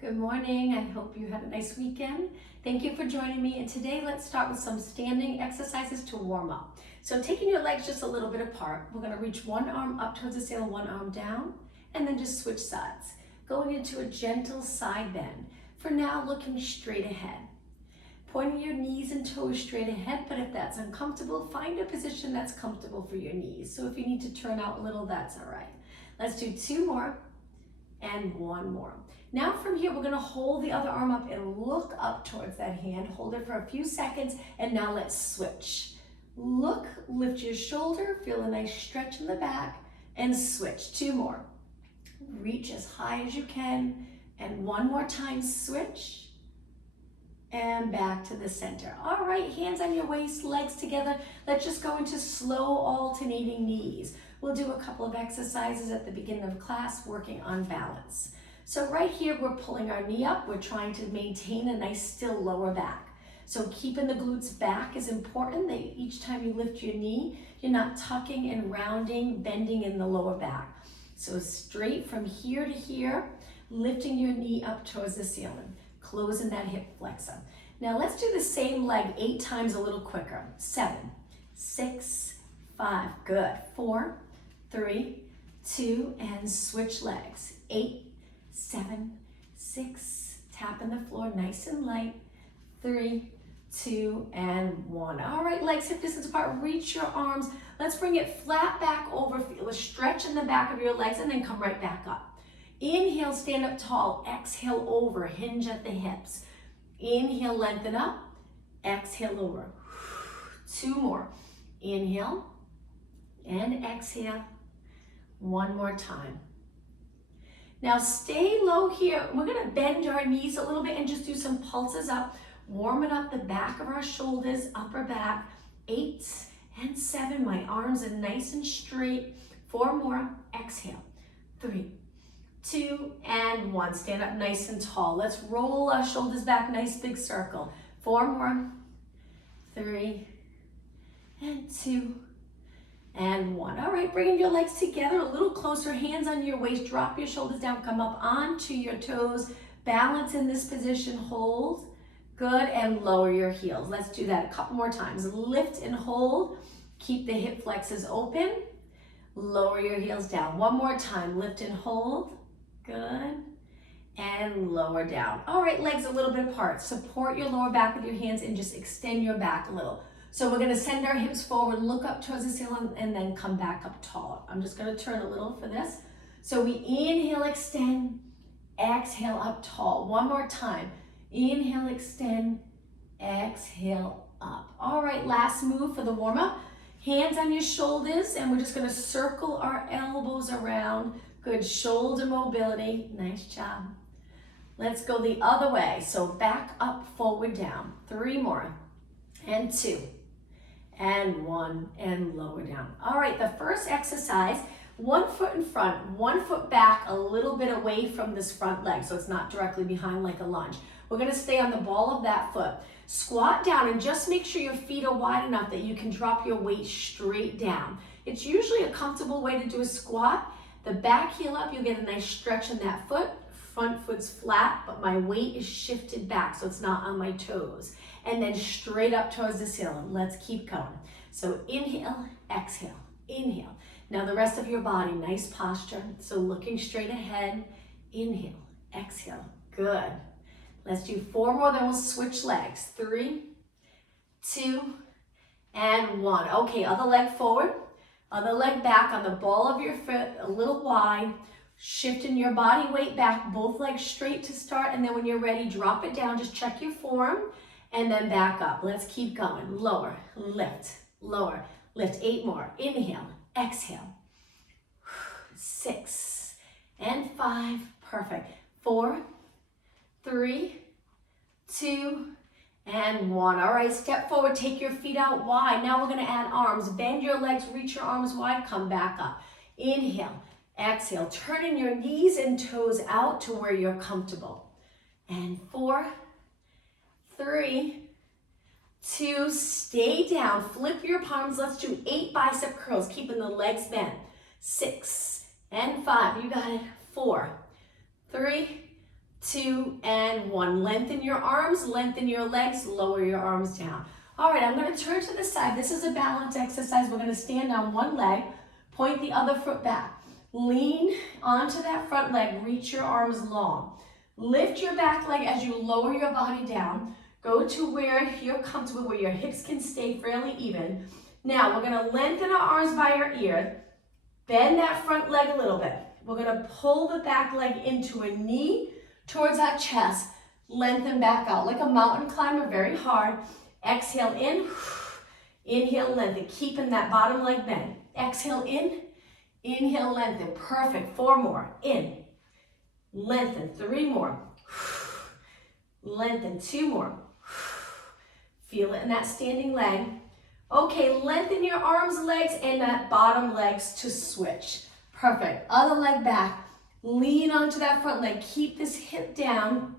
Good morning. I hope you had a nice weekend. Thank you for joining me. And today let's start with some standing exercises to warm up. So taking your legs just a little bit apart, we're going to reach one arm up towards the ceiling, one arm down, and then just switch sides. Going into a gentle side bend. For now, looking straight ahead. Pointing your knees and toes straight ahead, but if that's uncomfortable, find a position that's comfortable for your knees. So if you need to turn out a little, that's all right. Let's do two more and one more. Now from here, we're gonna hold the other arm up and look up towards that hand. Hold it for a few seconds, and now let's switch. Look, lift your shoulder, feel a nice stretch in the back, and switch. Two more. Reach as high as you can, and one more time, switch. And back to the center. All right, hands on your waist, legs together. Let's just go into slow alternating knees. We'll do a couple of exercises at the beginning of class working on balance. So right here, we're pulling our knee up. We're trying to maintain a nice still lower back. So keeping the glutes back is important. That each time you lift your knee, you're not tucking and rounding, bending in the lower back. So straight from here to here, lifting your knee up towards the ceiling. Closing that hip flexor. Now let's do the same leg 8 times a little quicker. 7, 6, 5, good. 4, 3, 2, and switch legs. 8, 7, 6, tapping the floor nice and light. 3, 2, and 1. All right, legs hip distance apart, reach your arms. Let's bring it flat back over, feel a stretch in the back of your legs, and then come right back up. Inhale, stand up tall. Exhale over, hinge at the hips. Inhale, lengthen up. Exhale over. 2 more. Inhale and exhale. 1 more time. Now stay low here. We're gonna bend our knees a little bit and just do some pulses up, warming up the back of our shoulders, upper back. 8 and 7, my arms are nice and straight. 4 more, exhale. 3, 2, and 1. Stand up nice and tall. Let's roll our shoulders back, nice big circle. 4 more, 3, and 2, and 1. All right, bringing your legs together a little closer, hands on your waist, drop your shoulders down, come up onto your toes, balance in this position, hold. Good, and lower your heels. Let's do that a couple more times. Lift and hold, keep the hip flexors open, lower your heels down. 1 more time, lift and hold. Good, and lower down. All right, legs a little bit apart. Support your lower back with your hands and just extend your back a little. So we're gonna send our hips forward, look up towards the ceiling, and then come back up tall. I'm just gonna turn a little for this. So we inhale, extend, exhale up tall. 1 more time. Inhale, extend, exhale up. All right, last move for the warm up. Hands on your shoulders, and we're just gonna circle our elbows around. Good shoulder mobility, nice job. Let's go the other way. So back up, forward, down. 3 more, and 2, and 1, and lower down. All right, the first exercise, 1 foot in front, 1 foot back, a little bit away from this front leg, so it's not directly behind like a lunge. We're gonna stay on the ball of that foot. Squat down and just make sure your feet are wide enough that you can drop your weight straight down. It's usually a comfortable way to do a squat. The back heel up, you'll get a nice stretch in that foot. Front foot's flat, but my weight is shifted back, so it's not on my toes. And then straight up towards the ceiling. Let's keep going. So inhale, exhale, inhale. Now the rest of your body, nice posture. So looking straight ahead, inhale, exhale, good. Let's do 4 more, then we'll switch legs. 3, 2, and 1. Okay, other leg forward. Other leg back on the ball of your foot, a little wide, shifting your body weight back, both legs straight to start, and then when you're ready, drop it down, just check your form, and then back up. Let's keep going. Lower, lift, lower, lift. 8 more. Inhale, exhale. 6, and 5, perfect. 4, 3, 2, and 1. All right, step forward, take your feet out wide. Now we're gonna add arms. Bend your legs, reach your arms wide, come back up. Inhale, exhale, turning your knees and toes out to where you're comfortable. And 4, 3, 2, stay down. Flip your palms. Let's do 8 bicep curls, keeping the legs bent. 6, and 5, you got it. 4, 3, 2, and 1. Lengthen your arms, lengthen your legs, lower your arms down. All right, I'm going to turn to the side. This is a balance exercise. We're going to stand on one leg, point the other foot back. Lean onto that front leg, reach your arms long. Lift your back leg as you lower your body down. Go to where you're comfortable, where your hips can stay fairly even. Now, we're going to lengthen our arms by our ear. Bend that front leg a little bit. We're going to pull the back leg into a knee towards our chest. Lengthen back out like a mountain climber, very hard. Exhale in. Inhale, lengthen. Keeping that bottom leg bent. Exhale in. Inhale, lengthen. Perfect. 4 more. In. Lengthen. 3 more. Lengthen. 2 more. Feel it in that standing leg. Okay, lengthen your arms, legs, and that bottom legs to switch. Perfect. Other leg back. Lean onto that front leg. Keep this hip down.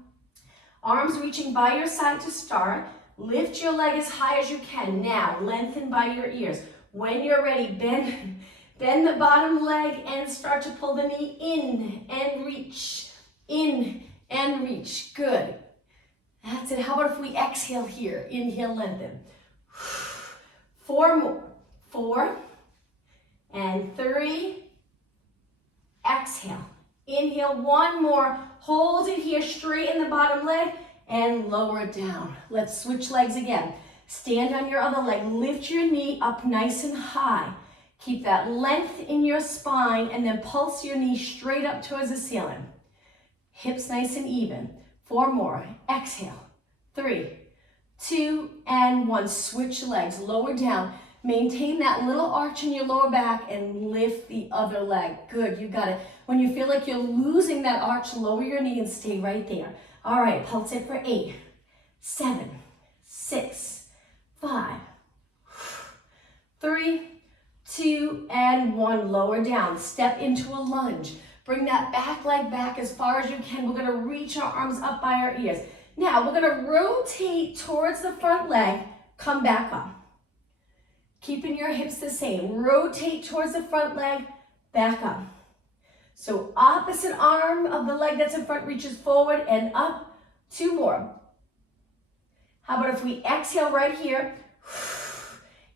Arms reaching by your side to start. Lift your leg as high as you can. Now, lengthen by your ears. When you're ready, bend the bottom leg and start to pull the knee in and reach. In and reach. Good. That's it. How about if we exhale here? Inhale, lengthen. 4 more. 4 and 3. Exhale. Inhale, 1 more. Hold it here. Straighten the bottom leg and lower it down. Let's switch legs again. Stand on your other leg. Lift your knee up nice and high. Keep that length in your spine and then pulse your knee straight up towards the ceiling. Hips nice and even. 4 more. Exhale. 3, 2, and 1. Switch legs. Lower down. Maintain that little arch in your lower back and lift the other leg. Good, you got it. When you feel like you're losing that arch, lower your knee and stay right there. All right, pulse it for 8, 7, 6, 5, 3, 2, and 1. Lower down. Step into a lunge. Bring that back leg back as far as you can. We're going to reach our arms up by our ears. Now, we're going to rotate towards the front leg. Come back up. Keeping your hips the same. Rotate towards the front leg. Back up. So opposite arm of the leg that's in front reaches forward and up. 2 more. How about if we exhale right here?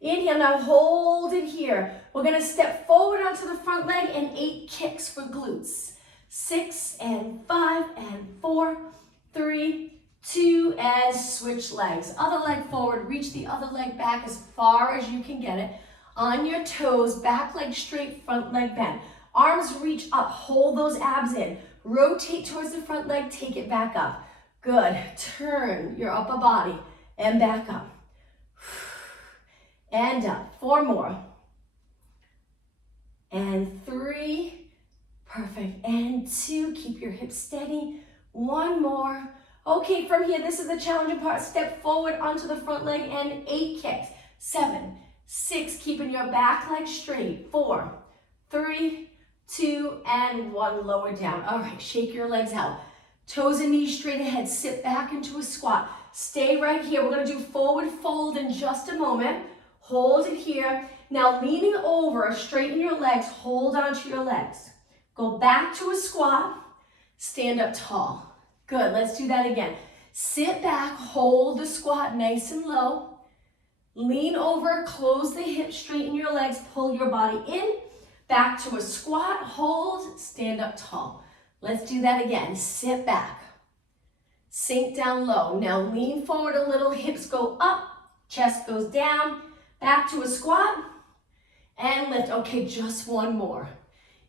Inhale, now hold it here. We're going to step forward onto the front leg and 8 kicks for glutes. 6 and 5 and 4, 3, 2, and switch legs. Other leg forward, reach the other leg back as far as you can get it. On your toes, back leg straight, front leg bent. Arms reach up, hold those abs in. Rotate towards the front leg, take it back up. Good. Turn your upper body and back up. And up. 4 more. And 3. Perfect. And 2. Keep your hips steady. 1 more. Okay, from here, this is the challenging part. Step forward onto the front leg and 8 kicks. 7, 6. Keeping your back leg straight. 4, 3, 2, and 1. Lower down. All right, shake your legs out. Toes and knees straight ahead. Sit back into a squat. Stay right here. We're going to do forward fold in just a moment. Hold it here. Now leaning over, straighten your legs. Hold onto your legs. Go back to a squat. Stand up tall. Good. Let's do that again. Sit back. Hold the squat nice and low. Lean over. Close the hips. Straighten your legs. Pull your body in. Back to a squat. Hold. Stand up tall. Let's do that again. Sit back. Sink down low. Now lean forward a little. Hips go up. Chest goes down. Back to a squat. And lift. Okay, just 1 more.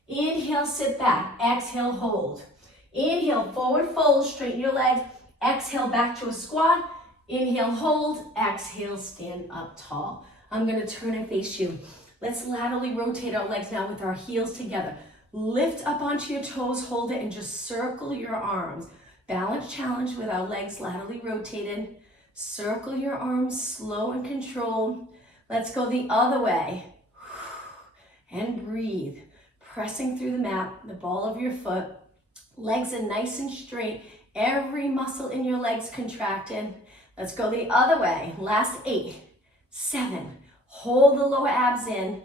Inhale, sit back. Exhale, hold. Inhale, forward fold. Straighten your legs. Exhale, back to a squat. Inhale, hold. Exhale, stand up tall. I'm going to turn and face you. Let's laterally rotate our legs now with our heels together. Lift up onto your toes, hold it, and just circle your arms. Balance challenge with our legs laterally rotated. Circle your arms, slow and controlled. Let's go the other way. And breathe. Pressing through the mat, the ball of your foot. Legs are nice and straight. Every muscle in your legs contracted. Let's go the other way. Last 8, 7. Hold the lower abs in.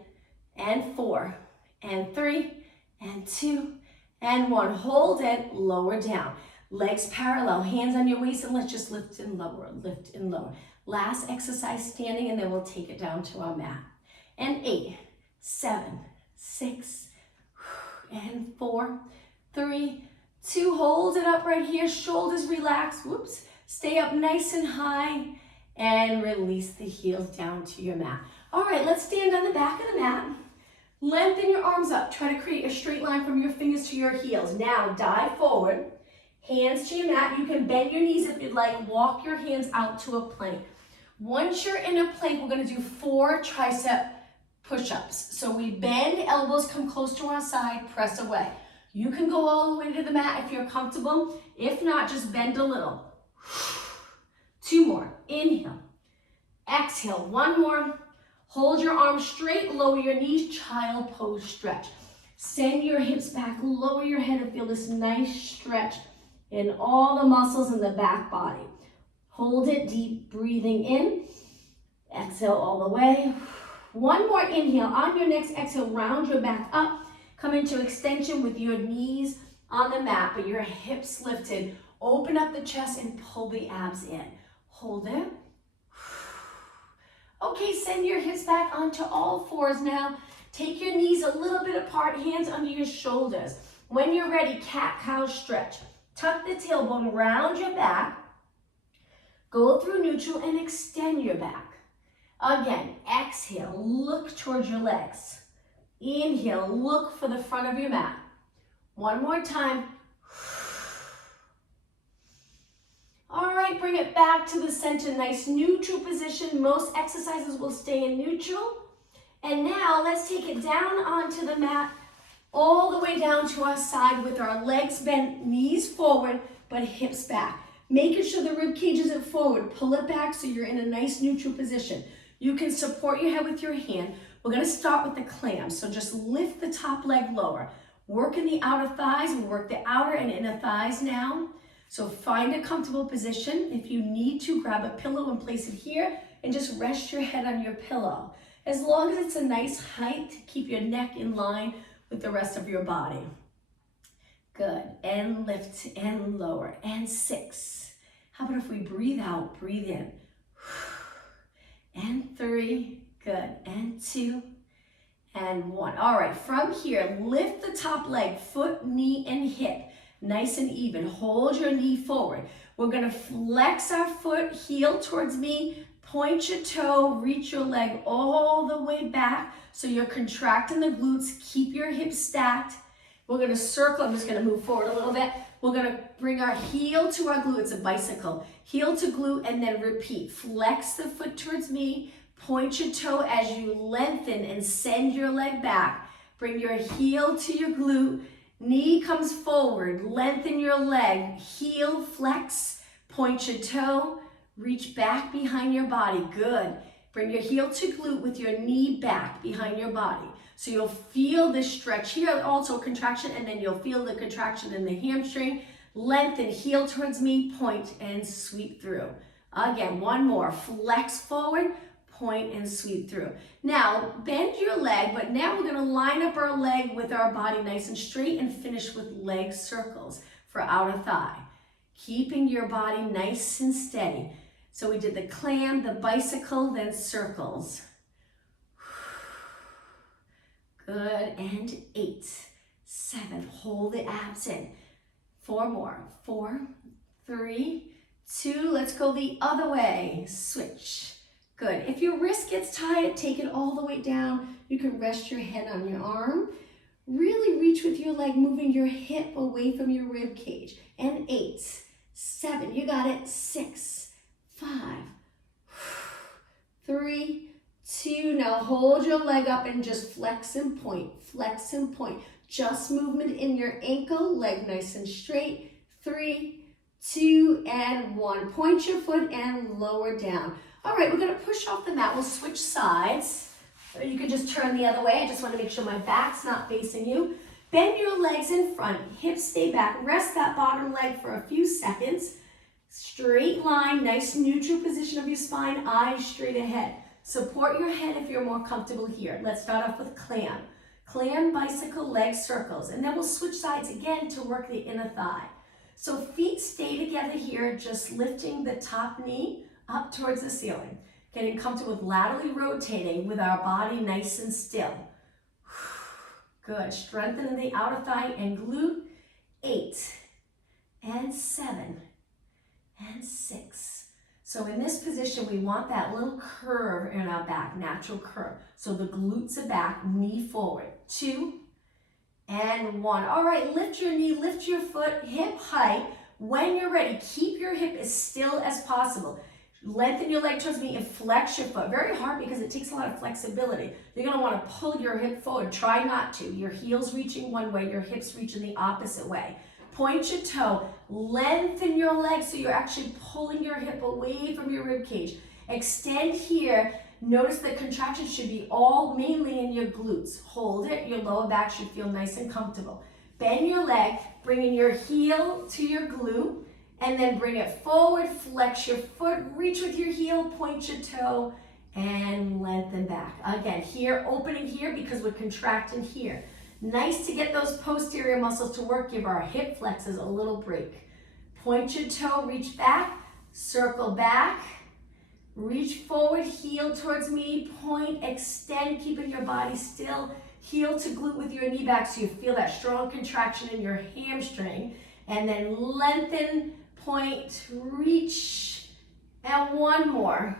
And 4, and 3, and 2, and 1. Hold it, lower down. Legs parallel, hands on your waist, and let's just lift and lower, lift and lower. Last exercise standing, and then we'll take it down to our mat. And 8, 7, 6, and 4, 3, 2, hold it up right here, shoulders relaxed, whoops. Stay up nice and high, and release the heels down to your mat. All right, let's stand on the back of the mat. Lengthen your arms up. Try to create a straight line from your fingers to your heels. Now, dive forward. Hands to your mat. You can bend your knees if you'd like. Walk your hands out to a plank. Once you're in a plank, we're going to do 4 tricep push-ups. So we bend, elbows come close to our side, press away. You can go all the way to the mat if you're comfortable. If not, just bend a little. 2 more. Inhale. Exhale. 1 more. Hold your arms straight, lower your knees, child pose stretch. Send your hips back, lower your head and feel this nice stretch in all the muscles in the back body. Hold it deep, breathing in. Exhale all the way. 1 more inhale. On your next exhale, round your back up. Come into extension with your knees on the mat, but your hips lifted. Open up the chest and pull the abs in. Hold it. Okay, send your hips back onto all fours now. Take your knees a little bit apart, hands under your shoulders. When you're ready, cat-cow stretch. Tuck the tailbone, round your back. Go through neutral and extend your back. Again, exhale, look towards your legs. Inhale, look for the front of your mat. 1 more time. All right, bring it back to the center, nice neutral position. Most exercises will stay in neutral. And now let's take it down onto the mat, all the way down to our side with our legs bent, knees forward, but hips back. Making sure the rib cage isn't forward. Pull it back so you're in a nice neutral position. You can support your head with your hand. We're gonna start with the clam. So just lift the top leg lower. Work in the outer thighs and work the outer and inner thighs now. So find a comfortable position. If you need to, grab a pillow and place it here and just rest your head on your pillow. As long as it's a nice height, keep your neck in line with the rest of your body. Good, and lift and lower, and 6. How about if we breathe out, breathe in. And 3, good, and 2, and 1. All right, from here, lift the top leg, foot, knee, and hip. Nice and even. Hold your knee forward. We're going to flex our foot, heel towards me, point your toe, reach your leg all the way back. So you're contracting the glutes. Keep your hips stacked. We're going to circle. I'm just going to move forward a little bit. We're going to bring our heel to our glute. It's a bicycle. Heel to glute and then repeat. Flex the foot towards me. Point your toe as you lengthen and send your leg back. Bring your heel to your glute. Knee comes forward, lengthen your leg, heel, flex, point your toe, reach back behind your body, good. Bring your heel to glute with your knee back behind your body. So you'll feel this stretch here, also contraction, and then you'll feel the contraction in the hamstring. Lengthen, heel towards me, point and sweep through. Again, 1 more, flex forward, point and sweep through. Now, bend your leg, but now we're gonna line up our leg with our body nice and straight and finish with leg circles for outer thigh. Keeping your body nice and steady. So we did the clam, the bicycle, then circles. Good, and 8, 7, hold the abs in. 4 more, 4, 3, 2, let's go the other way, switch. Good. If your wrist gets tight, take it all the way down. You can rest your head on your arm. Really reach with your leg, moving your hip away from your rib cage. And 8, 7, you got it. 6, 5, 3, 2. Now hold your leg up and just flex and point, flex and point. Just movement in your ankle, leg nice and straight. 3, 2, and 1. Point your foot and lower down. All right, we're gonna push off the mat. We'll switch sides. Or you can just turn the other way. I just wanna make sure my back's not facing you. Bend your legs in front, hips stay back. Rest that bottom leg for a few seconds. Straight line, nice neutral position of your spine, eyes straight ahead. Support your head if you're more comfortable here. Let's start off with clam. Clam, bicycle, leg circles. And then we'll switch sides again to work the inner thigh. So feet stay together here, just lifting the top knee up towards the ceiling. Getting comfortable with laterally rotating with our body nice and still. Good, strengthening the outer thigh and glute. 8 and 7 and 6. So in this position, we want that little curve in our back, natural curve. So the glutes are back, knee forward. 2 and 1. All right, lift your knee, lift your foot, hip height. When you're ready, keep your hip as still as possible. Lengthen your leg towards me and flex your foot. Very hard because it takes a lot of flexibility. You're going to want to pull your hip forward. Try not to. Your heel's reaching one way, your hips reaching the opposite way. Point your toe, lengthen your leg so you're actually pulling your hip away from your rib cage. Extend here. Notice the contraction should be all mainly in your glutes. Hold it. Your lower back should feel nice and comfortable. Bend your leg, bringing your heel to your glute, and then bring it forward. Flex your foot, reach with your heel, point your toe, and lengthen back. Again, here, opening here because we're contracting here. Nice to get those posterior muscles to work. Give our hip flexors a little break. Point your toe, reach back, circle back, reach forward, heel towards me, point, extend, keeping your body still. Heel to glute with your knee back so you feel that strong contraction in your hamstring. And then lengthen, point, reach, and one more.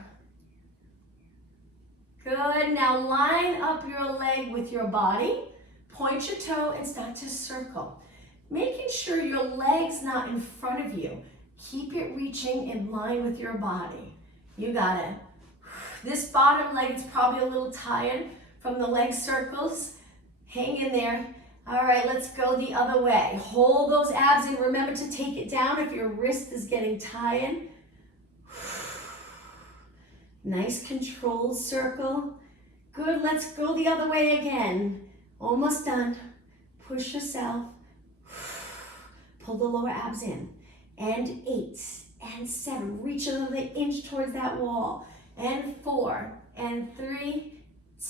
Good, now line up your leg with your body. Point your toe and start to circle. Making sure your leg's not in front of you. Keep it reaching in line with your body. You got it. This bottom leg is probably a little tired from the leg circles. Hang in there. All right, let's go the other way. Hold those abs in. Remember to take it down if your wrist is getting tired. Nice controlled circle. Good, let's go the other way again. Almost done. Push yourself. Pull the lower abs in. And 8 and 7. Reach another inch towards that wall. And 4 and 3,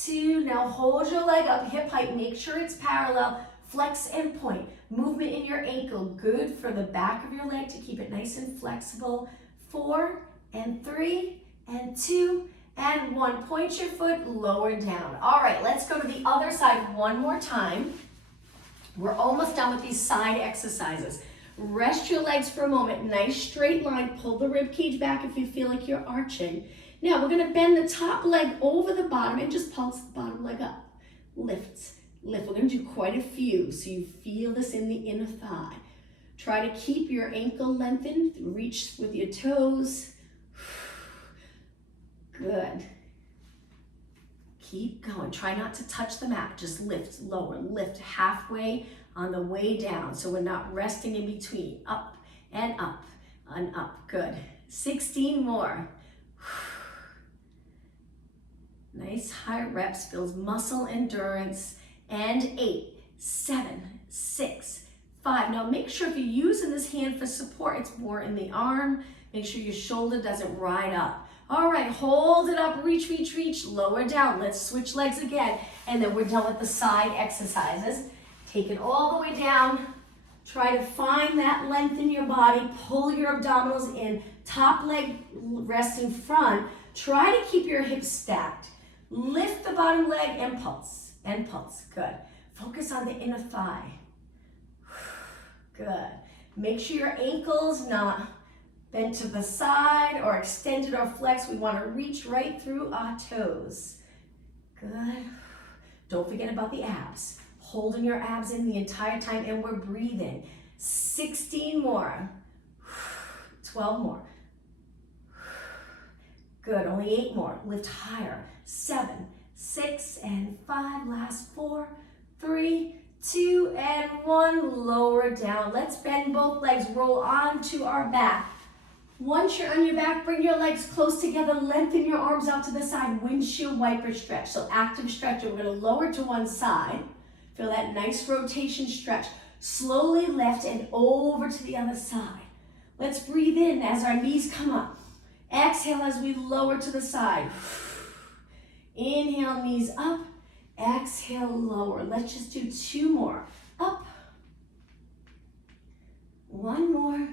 2. Now hold your leg up, hip height. Make sure it's parallel. Flex and point. Movement in your ankle. Good for the back of your leg to keep it nice and flexible. 4 and 3 and 2. And 1, point your foot, lower down. All right, let's go to the other side one more time. We're almost done with these side exercises. Rest your legs for a moment. Nice straight line. Pull the rib cage back if you feel like you're arching. Now we're gonna bend the top leg over the bottom and just pulse the bottom leg up. Lift, lift. We're gonna do quite a few so you feel this in the inner thigh. Try to keep your ankle lengthened. Reach with your toes. Good. Keep going. Try not to touch the mat. Just lift, lower, lift halfway on the way down. So we're not resting in between. Up and up and up. Good. 16 more. Nice high reps. Builds muscle endurance. And 8, 7, 6, 5. Now make sure if you're using this hand for support, it's more in the arm. Make sure your shoulder doesn't ride up. All right, hold it up, reach, reach, reach, lower down. Let's switch legs again, and then we're done with the side exercises. Take it all the way down. Try to find that length in your body. Pull your abdominals in. Top leg resting front. Try to keep your hips stacked. Lift the bottom leg and pulse, and pulse. Good. Focus on the inner thigh. Good. Make sure your ankle's not bent to the side or extended or flexed. We want to reach right through our toes. Good. Don't forget about the abs. Holding your abs in the entire time, and we're breathing. 16 more. 12 more. Good, only 8 more. Lift higher. 7, 6, and 5. Last 4, 3, 2, and 1. Lower down. Let's bend both legs. Roll onto our back. Once you're on your back, bring your legs close together, lengthen your arms out to the side, windshield wiper stretch. So active stretch, we're gonna lower to one side. Feel that nice rotation stretch. Slowly lift and over to the other side. Let's breathe in as our knees come up. Exhale as we lower to the side. Inhale, knees up. Exhale, lower. Let's just do 2 more. Up. One more.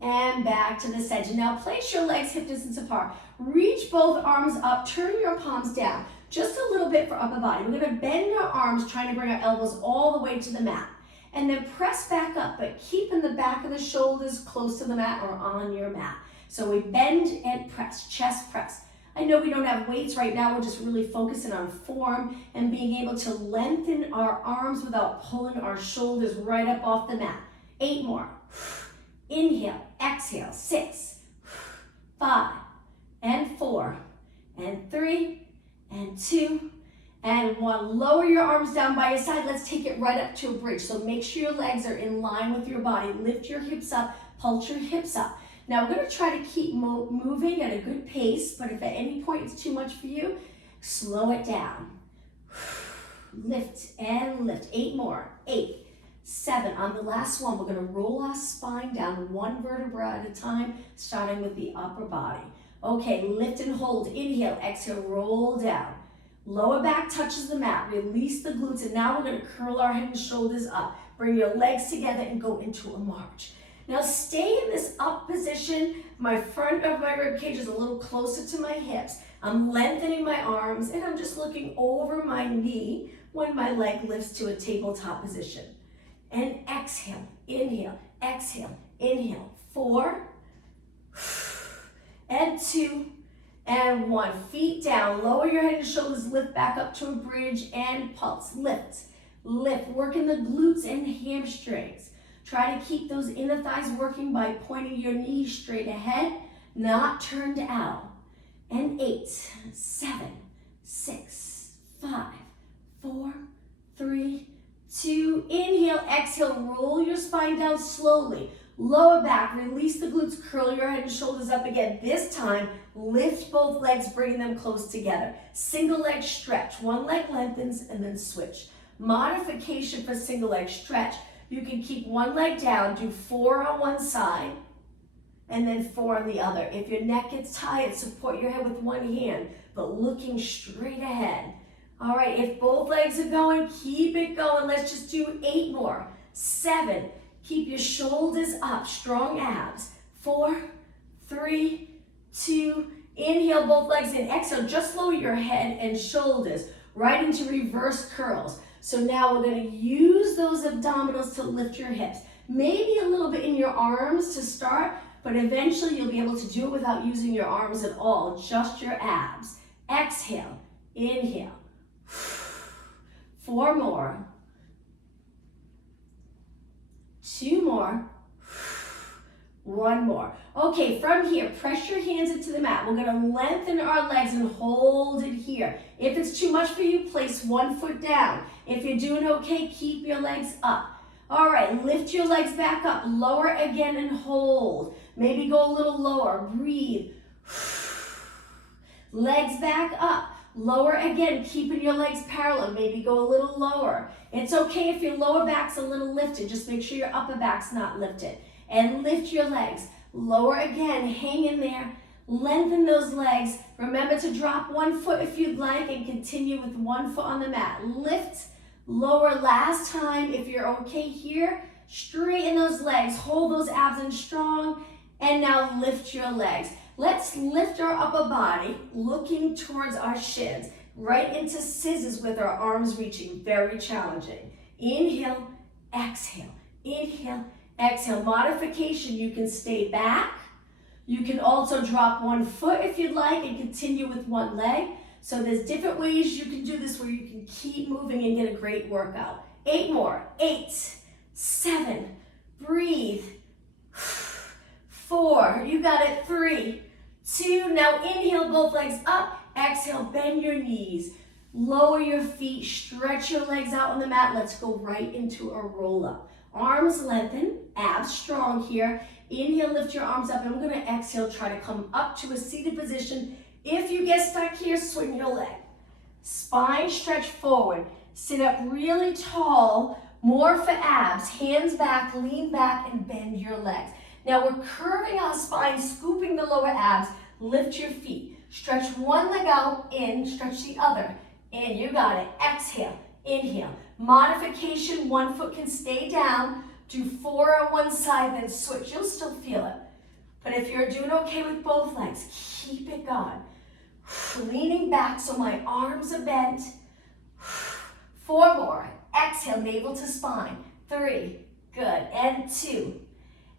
And back to the center. Now place your legs hip distance apart. Reach both arms up, turn your palms down. Just a little bit for upper body. We're gonna bend our arms, trying to bring our elbows all the way to the mat. And then press back up, but keeping the back of the shoulders close to the mat or on your mat. So we bend and press, chest press. I know we don't have weights right now, we're just really focusing on form and being able to lengthen our arms without pulling our shoulders right up off the mat. 8 more. Inhale, exhale, 6, 5, and 4, and 3, and 2, and 1. Lower your arms down by your side. Let's take it right up to a bridge. So make sure your legs are in line with your body. Lift your hips up, pulse your hips up. Now we're gonna try to keep moving at a good pace, but if at any point it's too much for you, slow it down. Lift and lift. 8 more. 8, 7. On the last one, we're gonna roll our spine down 1 vertebra at a time, starting with the upper body. Okay, lift and hold. Inhale, exhale, roll down. Lower back touches the mat. Release the glutes, and now we're gonna curl our head and shoulders up. Bring your legs together and go into a march. Now stay in this up position. My front of my rib cage is a little closer to my hips. I'm lengthening my arms, and I'm just looking over my knee when my leg lifts to a tabletop position. And exhale, inhale, exhale, inhale. 4, and 2, and 1. Feet down, lower your head and shoulders, lift back up to a bridge and pulse. Lift, lift, working the glutes and hamstrings. Try to keep those inner thighs working by pointing your knees straight ahead, not turned out. And 8, 7, 6, 5, 4, 3, 2. Inhale, exhale, roll your spine down slowly. Lower back, release the glutes, curl your head and shoulders up again. This time, lift both legs, bringing them close together. Single leg stretch. One leg lengthens and then switch. Modification for single leg stretch. You can keep one leg down, do 4 on one side, and then 4 on the other. If your neck gets tired, support your head with one hand, but looking straight ahead. All right, if both legs are going, keep it going. Let's just do 8 more. 7. Keep your shoulders up, strong abs. 4, 3, 2. Inhale, both legs in. Exhale, just lower your head and shoulders right into reverse curls. So now we're going to use those abdominals to lift your hips. Maybe a little bit in your arms to start, but eventually you'll be able to do it without using your arms at all, just your abs. Exhale, inhale. 4 more. 2 more. 1 more. Okay, from here, press your hands into the mat. We're gonna lengthen our legs and hold it here. If it's too much for you, place 1 foot down. If you're doing okay, keep your legs up. All right, lift your legs back up. Lower again and hold. Maybe go a little lower. Breathe. Legs back up. Lower again, keeping your legs parallel. Maybe go a little lower. It's okay if your lower back's a little lifted. Just make sure your upper back's not lifted. And lift your legs. Lower again, hang in there. Lengthen those legs. Remember to drop 1 foot if you'd like and continue with 1 foot on the mat. Lift, lower last time. If you're okay here, straighten those legs. Hold those abs in strong. And now lift your legs. Let's lift our upper body, looking towards our shins, right into scissors with our arms reaching. Very challenging. Inhale, exhale. Inhale, exhale. Modification, you can stay back. You can also drop 1 foot if you'd like and continue with 1 leg. So there's different ways you can do this where you can keep moving and get a great workout. 8 more. 8, 7, breathe. 4, you got it. 3, 2, now inhale, both legs up. Exhale, bend your knees. Lower your feet, stretch your legs out on the mat. Let's go right into a roll up. Arms lengthen, abs strong here. Inhale, lift your arms up, and we're gonna exhale, try to come up to a seated position. If you get stuck here, swing your leg. Spine stretch forward. Sit up really tall, more for abs. Hands back, lean back, and bend your legs. Now we're curving our spine, scooping the lower abs. Lift your feet. Stretch 1 leg out, in, stretch the other. In, you got it. Exhale, inhale. Modification, 1 foot can stay down. Do 4 on one side, then switch. You'll still feel it. But if you're doing okay with both legs, keep it going. Leaning back so my arms are bent. 4 more. Exhale, navel to spine. 3, good, and 2,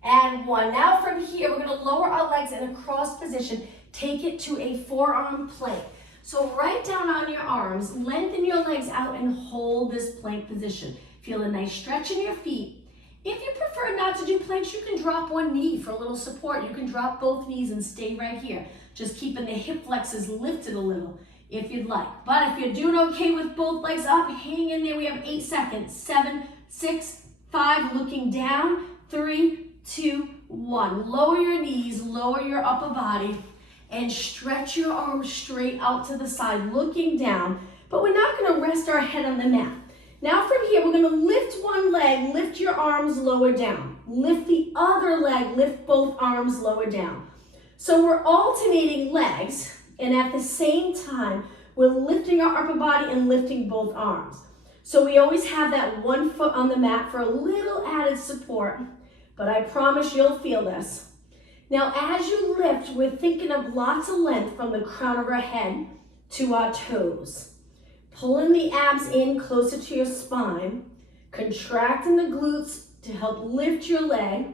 and 1. Now from here, we're gonna lower our legs in a cross position. Take it to a forearm plank. So right down on your arms, lengthen your legs out and hold this plank position. Feel a nice stretch in your feet. If you prefer not to do planks, you can drop one knee for a little support. You can drop both knees and stay right here. Just keeping the hip flexors lifted a little if you'd like. But if you're doing okay with both legs up, hang in there. We have 8 seconds. 7, 6, 5, looking down. 3, 2, 1. Lower your knees, lower your upper body, and stretch your arms straight out to the side, looking down. But we're not gonna rest our head on the mat. Now from here, we're gonna lift one leg, lift your arms, lower down. Lift the other leg, lift both arms, lower down. So we're alternating legs, and at the same time, we're lifting our upper body and lifting both arms. So we always have that one foot on the mat for a little added support, but I promise you'll feel this. Now, as you lift, we're thinking of lots of length from the crown of our head to our toes. Pulling the abs in closer to your spine, contracting the glutes to help lift your leg.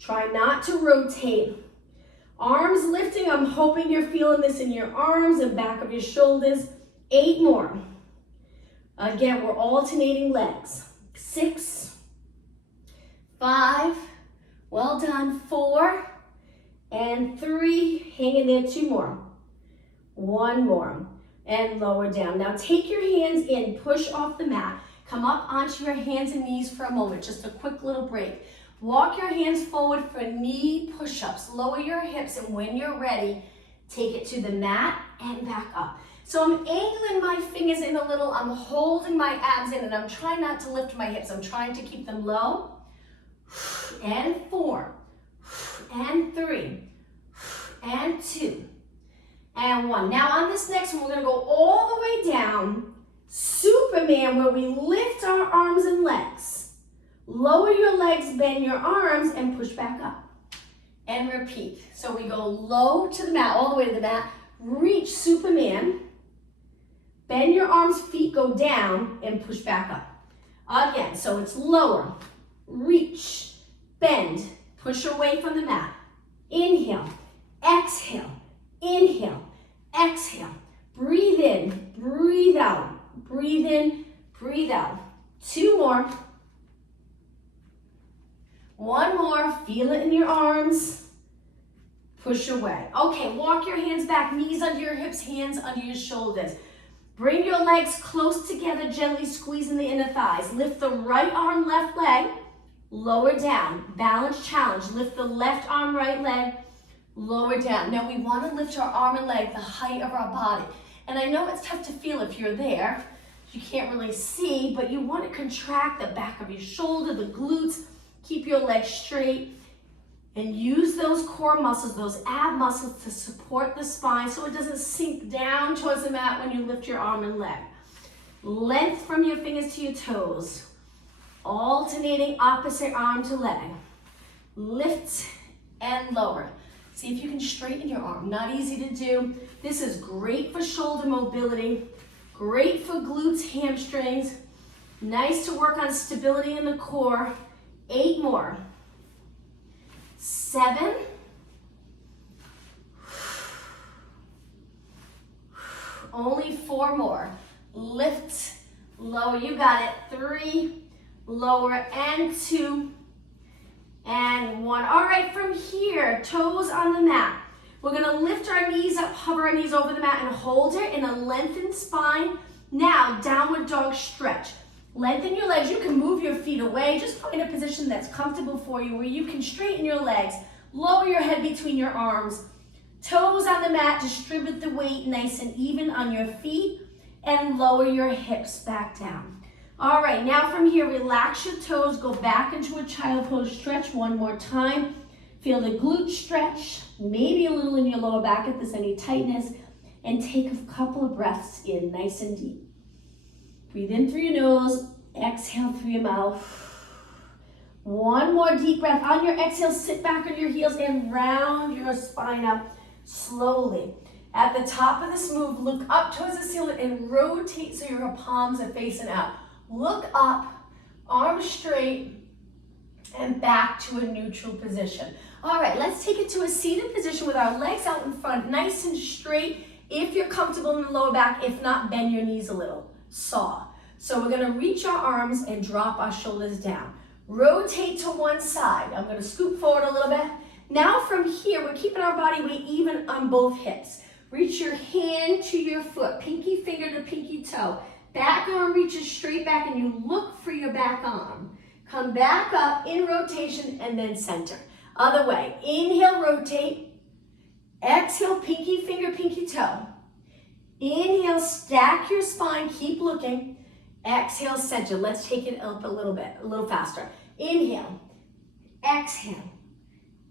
Try not to rotate. Arms lifting, I'm hoping you're feeling this in your arms and back of your shoulders. 8 more. Again, we're alternating legs. 6, 5, well done. 4, and 3, hang in there. 2 more. 1 more, and lower down. Now take your hands in, push off the mat. Come up onto your hands and knees for a moment, just a quick little break. Walk your hands forward for knee push-ups. Lower your hips, and when you're ready, take it to the mat and back up. So I'm angling my fingers in a little, I'm holding my abs in, and I'm trying not to lift my hips. I'm trying to keep them low. And 4, and 3, and 2, and 1. Now on this next one, we're gonna go all the way down, Superman, where we lift our arms and legs. Lower your legs, bend your arms, and push back up. And repeat. So we go low to the mat, all the way to the mat, reach Superman, bend your arms, feet go down, and push back up. Again, so it's lower, reach, bend, push away from the mat. Inhale, exhale, inhale, exhale. Breathe in, breathe out, breathe in, breathe out. 2 more. 1 more, feel it in your arms. Push away. Okay, walk your hands back, knees under your hips, hands under your shoulders. Bring your legs close together, gently squeezing the inner thighs. Lift the right arm, left leg, lower down. Balance challenge. Lift the left arm, right leg, lower down. Now we want to lift our arm and leg the height of our body. And I know it's tough to feel if you're there. You can't really see, but you want to contract the back of your shoulder, the glutes. Keep your legs straight and use those core muscles, those ab muscles to support the spine so it doesn't sink down towards the mat when you lift your arm and leg. Length from your fingers to your toes. Alternating opposite arm to leg. Lift and lower. See if you can straighten your arm. Not easy to do. This is great for shoulder mobility, great for glutes, hamstrings. Nice to work on stability in the core. 8 more. 7. Only 4 more. Lift, lower, you got it. 3, lower, and 2, and 1. All right, from here, toes on the mat. We're gonna lift our knees up, hover our knees over the mat, and hold it in a lengthened spine. Now, downward dog stretch. Lengthen your legs. You can move your feet away. Just find a position that's comfortable for you where you can straighten your legs. Lower your head between your arms. Toes on the mat. Distribute the weight nice and even on your feet. And lower your hips back down. All right, now from here, relax your toes. Go back into a child pose. Stretch one more time. Feel the glute stretch. Maybe a little in your lower back if there's any tightness. And take a couple of breaths in, nice and deep. Breathe in through your nose, exhale through your mouth. One more deep breath. On your exhale, sit back on your heels and round your spine up slowly. At the top of this move, look up towards the ceiling and rotate so your palms are facing out. Look up, arms straight, and back to a neutral position. All right, let's take it to a seated position with our legs out in front, nice and straight. If you're comfortable in the lower back, if not, bend your knees a little. Saw. So we're gonna reach our arms and drop our shoulders down. Rotate to one side. I'm gonna scoop forward a little bit. Now from here, we're keeping our body weight even on both hips. Reach your hand to your foot, pinky finger to pinky toe. Back arm reaches straight back and you look for your back arm. Come back up in rotation and then center. Other way, inhale, rotate. Exhale, pinky finger, pinky toe. Inhale, stack your spine, keep looking. Exhale, center. Let's take it up a little bit, a little faster. Inhale, exhale,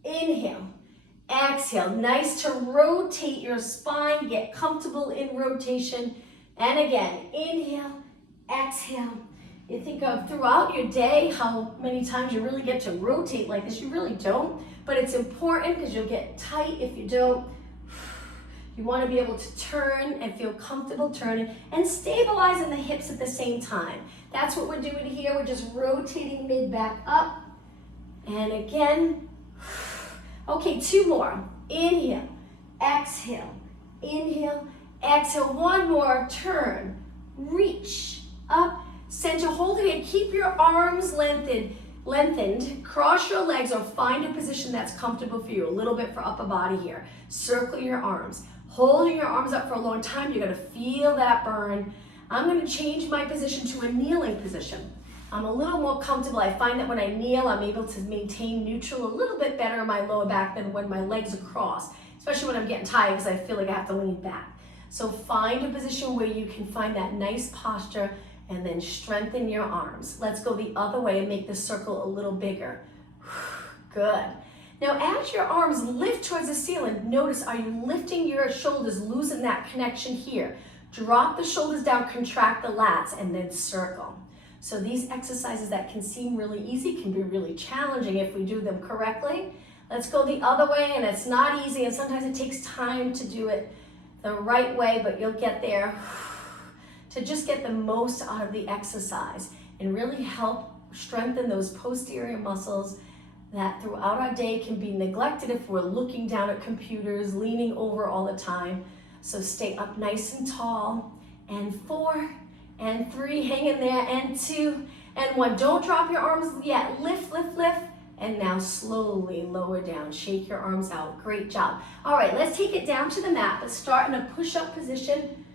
inhale, exhale. Nice to rotate your spine, get comfortable in rotation. And again, inhale, exhale. You think of throughout your day how many times you really get to rotate like this. You really don't, but it's important because you'll get tight if you don't. You want to be able to turn and feel comfortable turning and stabilizing the hips at the same time. That's what we're doing here. We're just rotating mid back up. And again. Okay, two more. Inhale, exhale, inhale, exhale. One more, turn, reach, up, center, hold it in. Keep your arms lengthened, cross your legs or find a position that's comfortable for you. A little bit for upper body here. Circle your arms. Holding your arms up for a long time, you're gonna feel that burn. I'm gonna change my position to a kneeling position. I'm a little more comfortable. I find that when I kneel, I'm able to maintain neutral a little bit better in my lower back than when my legs are crossed, especially when I'm getting tired because I feel like I have to lean back. So find a position where you can find that nice posture and then strengthen your arms. Let's go the other way and make the circle a little bigger. Good. Now as your arms lift towards the ceiling, notice, are you lifting your shoulders, losing that connection here? Drop the shoulders down, contract the lats, and then circle. So these exercises that can seem really easy can be really challenging if we do them correctly. Let's go the other way, and it's not easy, and sometimes it takes time to do it the right way, but you'll get there to just get the most out of the exercise and really help strengthen those posterior muscles that throughout our day can be neglected if we're looking down at computers, leaning over all the time. So stay up nice and tall, and 4, and 3, hang in there, and 2, and 1. Don't drop your arms yet. Lift, lift, lift, and now slowly lower down. Shake your arms out. Great job. All right, let's take it down to the mat. Let's start in a push-up position.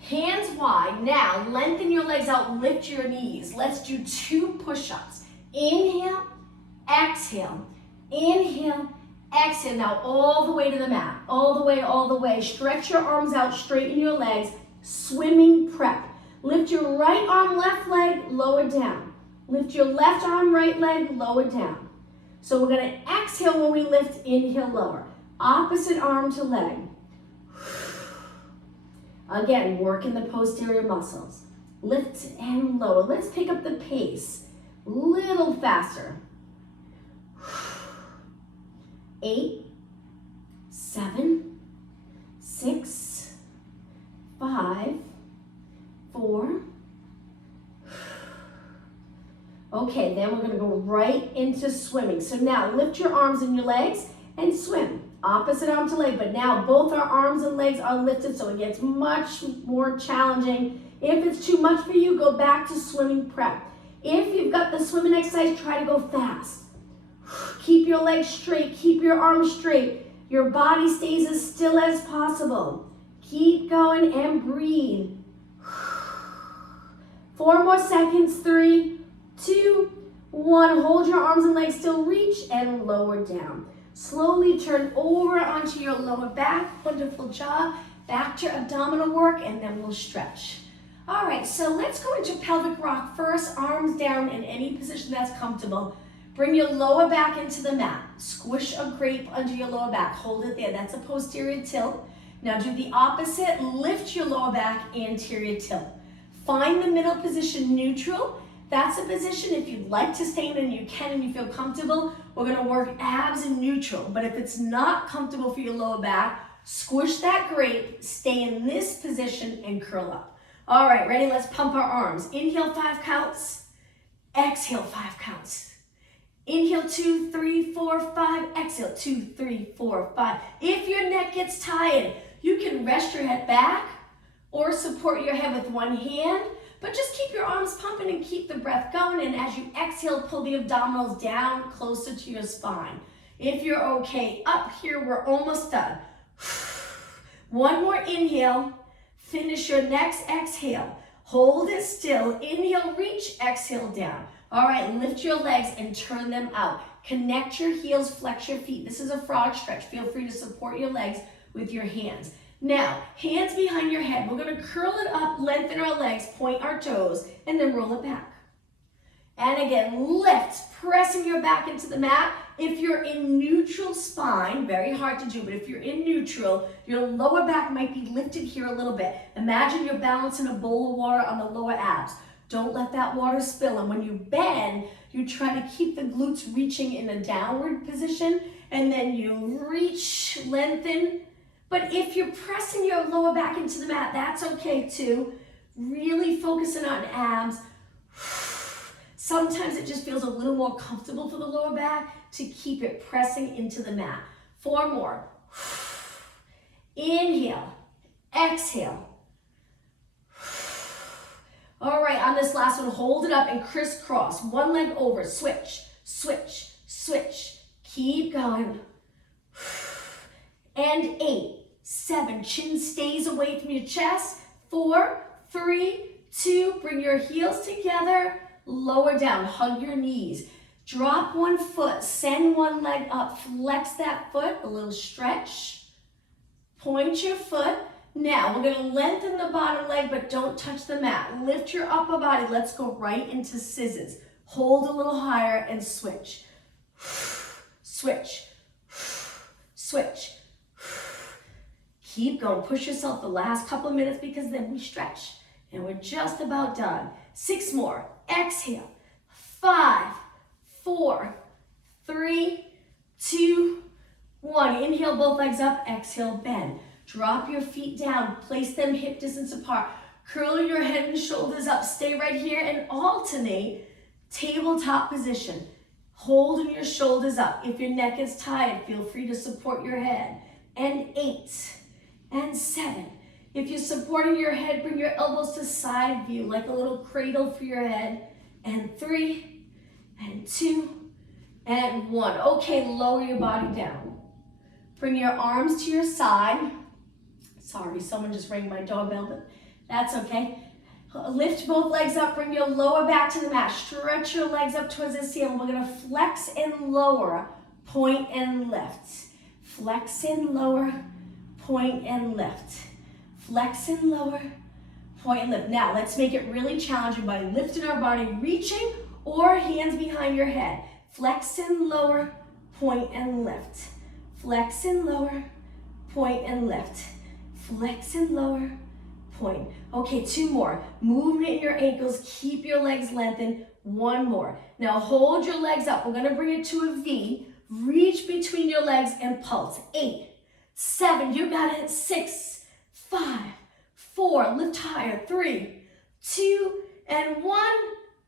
Hands wide. Now, lengthen your legs out, lift your knees. Let's do 2 push-ups. Inhale, exhale, inhale, exhale. Now all the way to the mat. All the way, all the way. Stretch your arms out, straighten your legs. Swimming prep. Lift your right arm, left leg, lower down. Lift your left arm, right leg, lower down. So we're gonna exhale when we lift, inhale, lower. Opposite arm to leg. Again, working the posterior muscles. Lift and lower. Let's pick up the pace. Little faster. 8, 7, 6, 5, 4. Okay, then we're gonna go right into swimming. So now lift your arms and your legs and swim. Opposite arm to leg, but now both our arms and legs are lifted, so it gets much more challenging. If it's too much for you, go back to swimming prep. If you've got the swimming exercise, try to go fast. Keep your legs straight, keep your arms straight. Your body stays as still as possible. Keep going and breathe. 4 more seconds, 3, 2, 1. Hold your arms and legs still, reach and lower down. Slowly turn over onto your lower back. Wonderful job. Back to abdominal work, and then we'll stretch. All right, so let's go into pelvic rock first. Arms down in any position that's comfortable. Bring your lower back into the mat. Squish a grape under your lower back. Hold it there. That's a posterior tilt. Now do the opposite. Lift your lower back, anterior tilt. Find the middle position neutral. That's a position. If you'd like to stay in and you can and you feel comfortable, we're gonna work abs in neutral. But if it's not comfortable for your lower back, squish that grape, stay in this position and curl up. All right, ready? Let's pump our arms. Inhale, 5 counts. Exhale, 5 counts. Inhale, 2, 3, 4, 5. Exhale, 2, 3, 4, 5. If your neck gets tired, you can rest your head back or support your head with one hand, but just keep your arms pumping and keep the breath going. And as you exhale, pull the abdominals down closer to your spine. If you're okay up here, we're almost done. One more inhale. Finish your next exhale. Hold it still. Inhale, reach, exhale down. All right, lift your legs and turn them out. Connect your heels, flex your feet. This is a frog stretch. Feel free to support your legs with your hands. Now, hands behind your head. We're gonna curl it up, lengthen our legs, point our toes, and then roll it back. And again, lift, pressing your back into the mat. If you're in neutral spine, very hard to do, but if you're in neutral, your lower back might be lifted here a little bit. Imagine you're balancing a bowl of water on the lower abs. Don't let that water spill. And when you bend, you try to keep the glutes reaching in a downward position, and then you reach, lengthen. But if you're pressing your lower back into the mat, that's okay too. Really focusing on abs. Sometimes it just feels a little more comfortable for the lower back to keep it pressing into the mat. 4 more. Inhale, exhale. All right, on this last one, hold it up and crisscross. One leg over, switch, switch, switch. Keep going. And 8, 7, chin stays away from your chest. 4, 3, 2, bring your heels together, lower down, hug your knees. Drop one foot, send one leg up, flex that foot, a little stretch. Point your foot. Now, we're gonna lengthen the bottom leg, but don't touch the mat. Lift your upper body. Let's go right into scissors. Hold a little higher and switch. Switch, switch. Keep going. Push yourself the last couple of minutes because then we stretch. And we're just about done. 6 more. Exhale. 5, 4, 3, 2, 1. Inhale, both legs up. Exhale, bend. Drop your feet down. Place them hip distance apart. Curl your head and shoulders up. Stay right here and alternate tabletop position. Holding your shoulders up. If your neck is tired, feel free to support your head. And 8 and 7. If you're supporting your head, bring your elbows to side view like a little cradle for your head. And 3 and 2 and 1. Okay, lower your body down. Bring your arms to your side. Sorry, someone just rang my doorbell, but that's okay. Lift both legs up, bring your lower back to the mat. Stretch your legs up towards the ceiling. We're gonna flex and lower, point and lift. Flex and lower, point and lift. Flex and lower, point and lift. Now, let's make it really challenging by lifting our body, reaching, or hands behind your head. Flex and lower, point and lift. Flex and lower, point and lift. Flex and lower, point. Okay, 2 more. Movement in your ankles, keep your legs lengthened. 1 more. Now hold your legs up. We're gonna bring it to a V. Reach between your legs and pulse. 8, 7, you got it. 6, 5, 4, lift higher. 3, 2, and 1.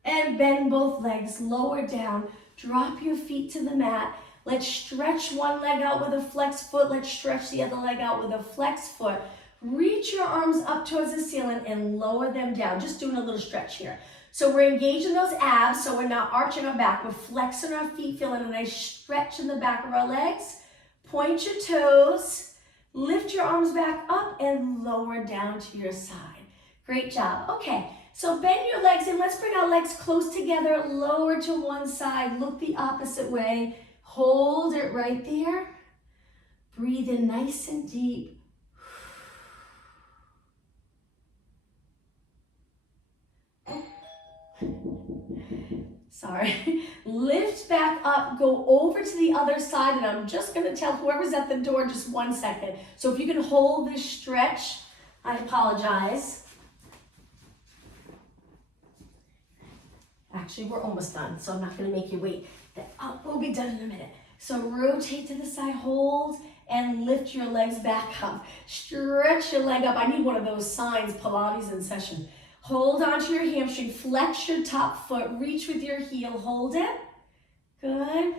And bend both legs, lower down. Drop your feet to the mat. Let's stretch one leg out with a flexed foot. Let's stretch the other leg out with a flexed foot. Reach your arms up towards the ceiling and lower them down. Just doing a little stretch here. So we're engaging those abs, so we're not arching our back. We're flexing our feet, feeling a nice stretch in the back of our legs. Point your toes. Lift your arms back up and lower down to your side. Great job. Okay, so bend your legs and let's bring our legs close together. Lower to one side. Look the opposite way. Hold it right there. Breathe in nice and deep. Sorry. Lift back up, go over to the other side, and I'm just going to tell whoever's at the door just 1 second. So if you can hold this stretch, I apologize. Actually, we're almost done, so I'm not gonna make you wait. We'll be done in a minute. So rotate to the side, hold, and lift your legs back up. Stretch your leg up. I need one of those signs, Pilates in session. Hold onto your hamstring, flex your top foot, reach with your heel, hold it. Good.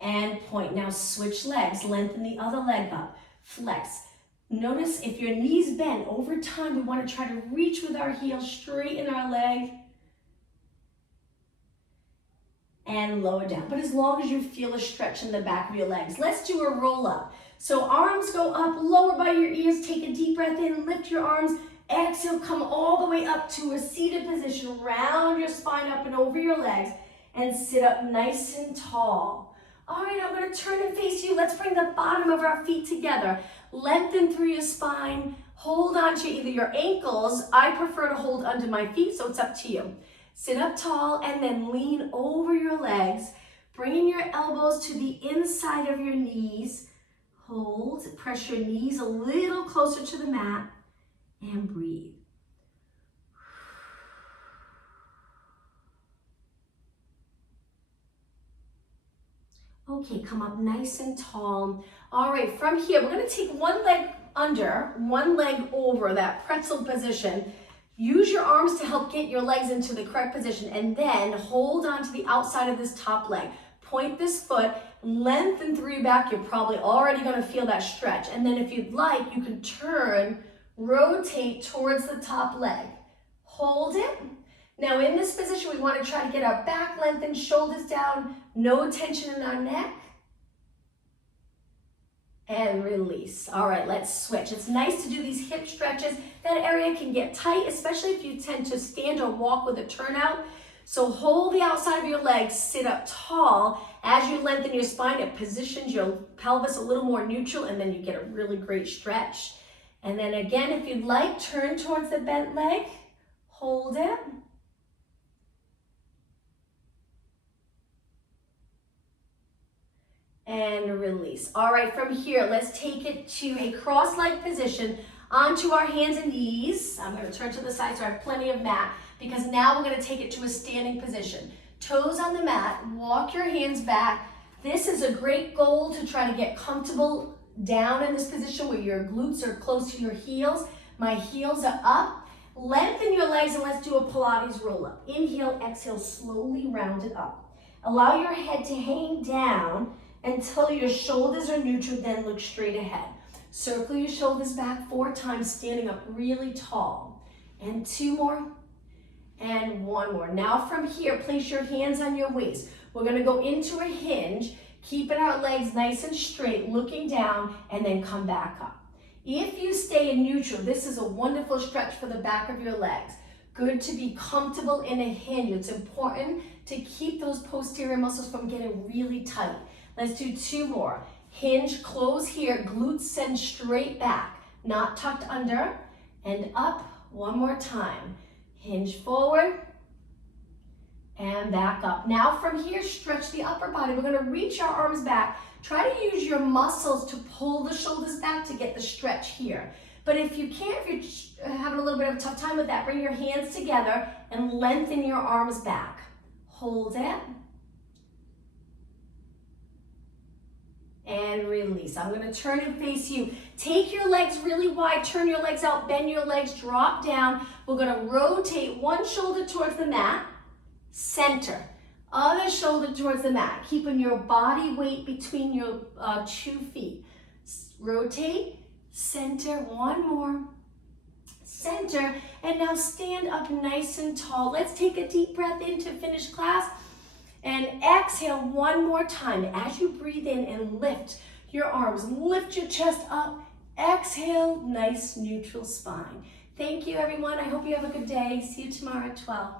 And point. Now switch legs, lengthen the other leg up, flex. Notice if your knees bend, over time we want to try to reach with our heel, straighten our leg, and lower down. But as long as you feel a stretch in the back of your legs. Let's do a roll up. So arms go up, lower by your ears, take a deep breath in, lift your arms, exhale, come all the way up to a seated position, round your spine up and over your legs, and sit up nice and tall. All right, I'm gonna turn and face you. Let's bring the bottom of our feet together. Lengthen through your spine, hold on to either your ankles. I prefer to hold under my feet, so it's up to you. Sit up tall and then lean over your legs, bringing your elbows to the inside of your knees. Hold, press your knees a little closer to the mat and breathe. Okay, come up nice and tall. All right, from here, we're gonna take one leg under, one leg over, that pretzel position. Use your arms to help get your legs into the correct position, and then hold on to the outside of this top leg. Point this foot, lengthen through your back. You're probably already gonna feel that stretch. And then if you'd like, you can turn, rotate towards the top leg. Hold it. Now in this position, we wanna try to get our back lengthened, shoulders down, no tension in our neck. And release. All right, let's switch. It's nice to do these hip stretches. That area can get tight, especially if you tend to stand or walk with a turnout. So hold the outside of your legs, sit up tall. As you lengthen your spine, it positions your pelvis a little more neutral, and then you get a really great stretch. And then again, if you'd like, turn towards the bent leg, hold it. And release. All right, from here, let's take it to a cross-leg position onto our hands and knees. I'm gonna turn to the side so I have plenty of mat, because now we're gonna take it to a standing position. Toes on the mat, walk your hands back. This is a great goal to try to get comfortable down in this position where your glutes are close to your heels. My heels are up. Lengthen your legs and let's do a Pilates roll up. Inhale, exhale, slowly round it up. Allow your head to hang down until your shoulders are neutral, then look straight ahead. Circle your shoulders back 4 times, standing up really tall. And 2 more, and 1 more. Now from here, place your hands on your waist. We're gonna go into a hinge, keeping our legs nice and straight, looking down, and then come back up. If you stay in neutral, this is a wonderful stretch for the back of your legs. Good to be comfortable in a hinge. It's important to keep those posterior muscles from getting really tight. Let's do 2 more. Hinge, close here, glutes send straight back, not tucked under, and up. 1 more time. Hinge forward, and back up. Now from here, stretch the upper body. We're gonna reach our arms back. Try to use your muscles to pull the shoulders back to get the stretch here. But if you can't, if you're having a little bit of a tough time with that, bring your hands together and lengthen your arms back. Hold it. And release. I'm gonna turn and face you. Take your legs really wide, turn your legs out, bend your legs, drop down. We're gonna rotate one shoulder towards the mat, center. Other shoulder towards the mat, keeping your body weight between your 2 feet. Rotate, center, 1 more. Center, and now stand up nice and tall. Let's take a deep breath in to finish class. And exhale 1 more time. As you breathe in and lift your arms, lift your chest up. Exhale, nice neutral spine. Thank you, everyone. I hope you have a good day. See you tomorrow at 12.